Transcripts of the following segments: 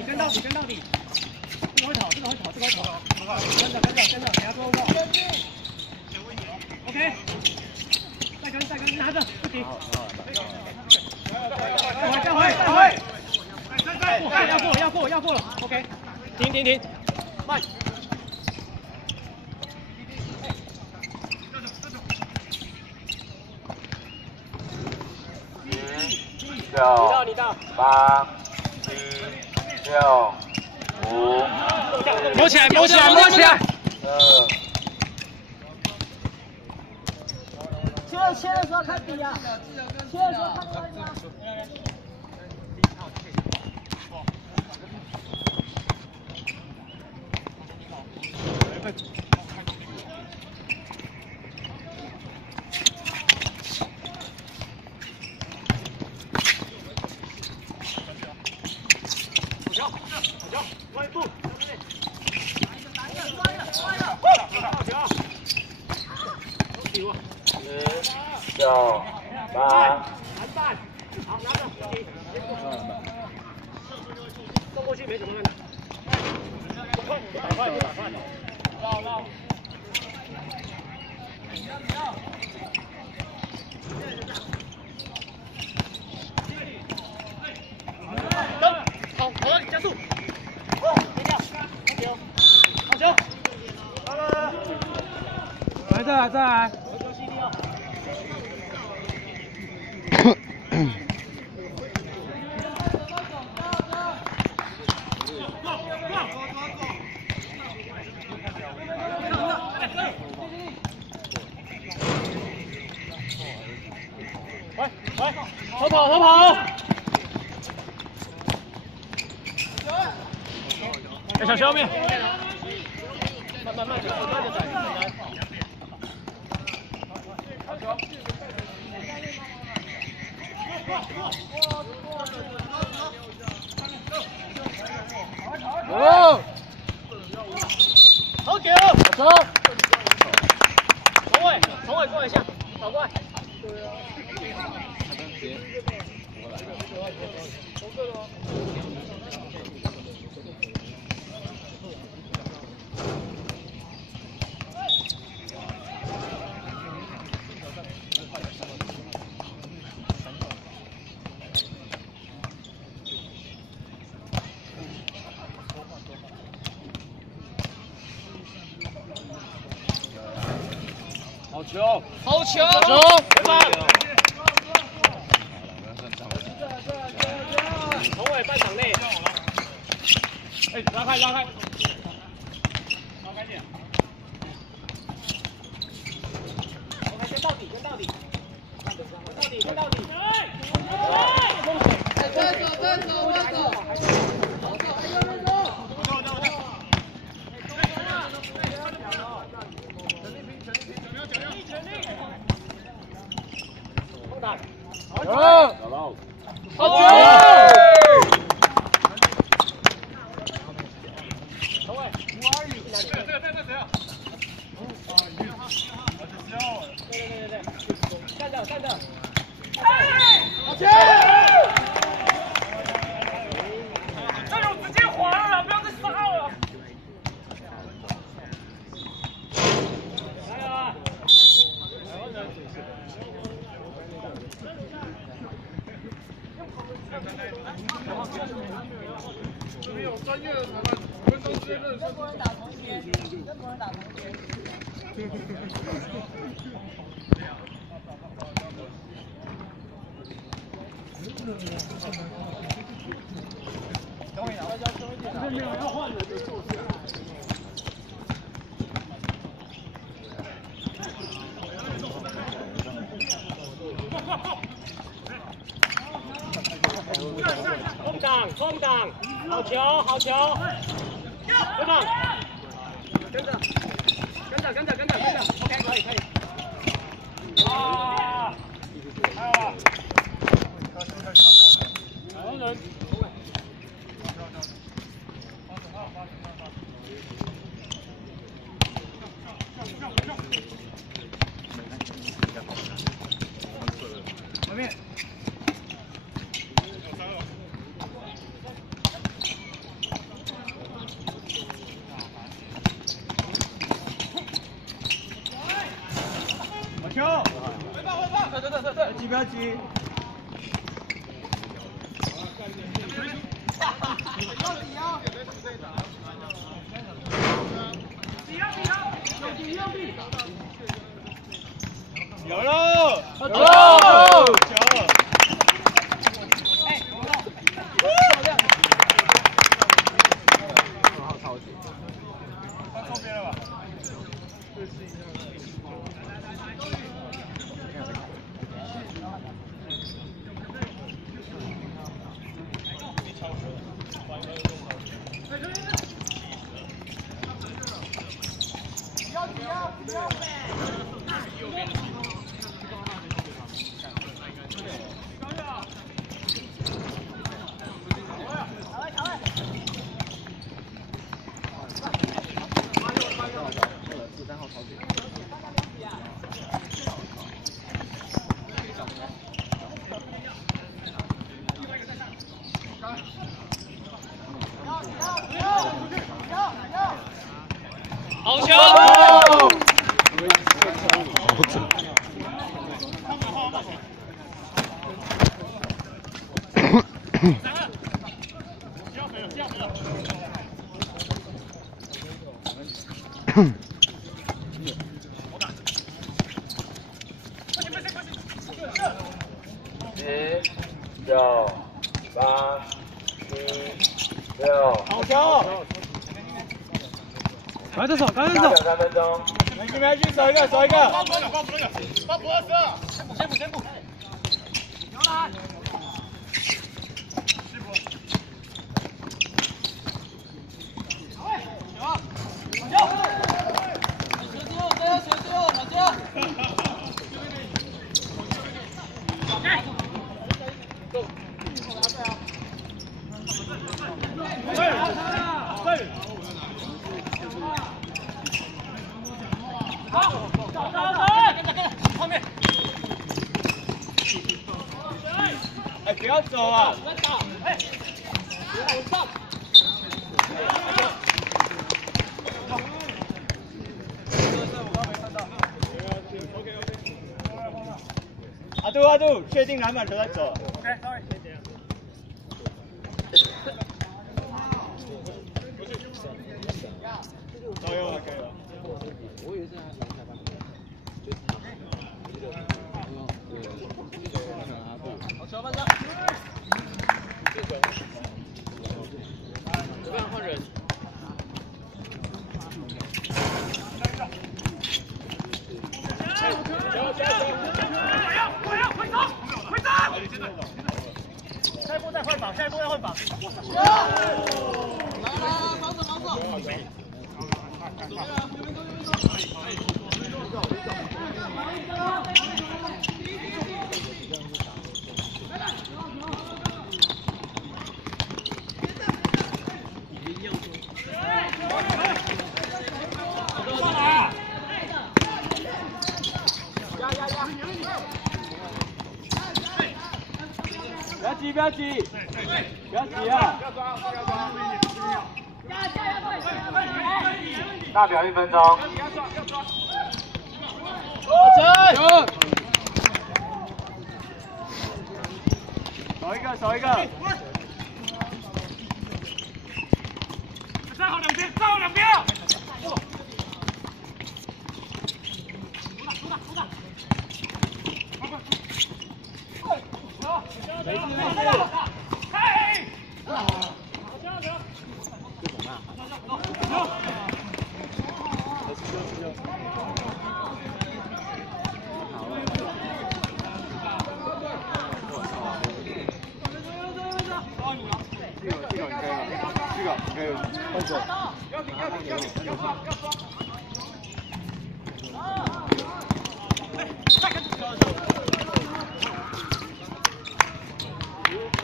底，跟到底，跟到底。这个会跑，这个会跑，这个会跑。跟着，等下做过。OK。再跟，拿着，不停。再回。要过了。OK。停，慢。 9、8、7、6、5、摸起来！切的时候看底啊！切的时候看底啊！外步。 9、8。好，拿着，送过去没什么问题。快！绕。跑到你加速。别掉，好球！再来。 逃跑！哎，小后面，慢点转，哦，好球！从尾过来一下，跑过来。 好球！从尾半场内，哎，拉开，拉开点。OK， 跟到底。再走。 好球！从位，这谁啊？对，站着。好球！哎呦，直接滑了，不要再杀了。来啊！ 这边有专业的裁判，5分钟之内认识。不能打同学。这没有要换的就坐下。空档，好球！空档，跟着 ，OK， 可以。啊！好人。外面。急不要急。有喽！有喽！放错边了吧？好球！10、9、8、7、6。好球！赶紧走，赶紧走！3分钟。没事，守一个，守一个。帮补先补。牛来。哎，不要走啊！哎，上！阿杜，确定篮板球再走。OK，sorry。可以了，可以了。我以为是他裁判，好球，班长。这边换人。下一步再换防，下一步再换防。来，防守。不要急，不要急啊！大表1分钟。守一个。站好两边。没事。这个可以换手。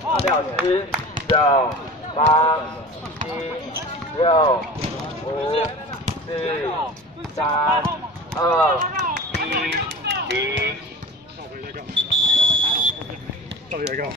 大表10、9、8、7、6、5、4、3、2、1、0。到底在干嘛？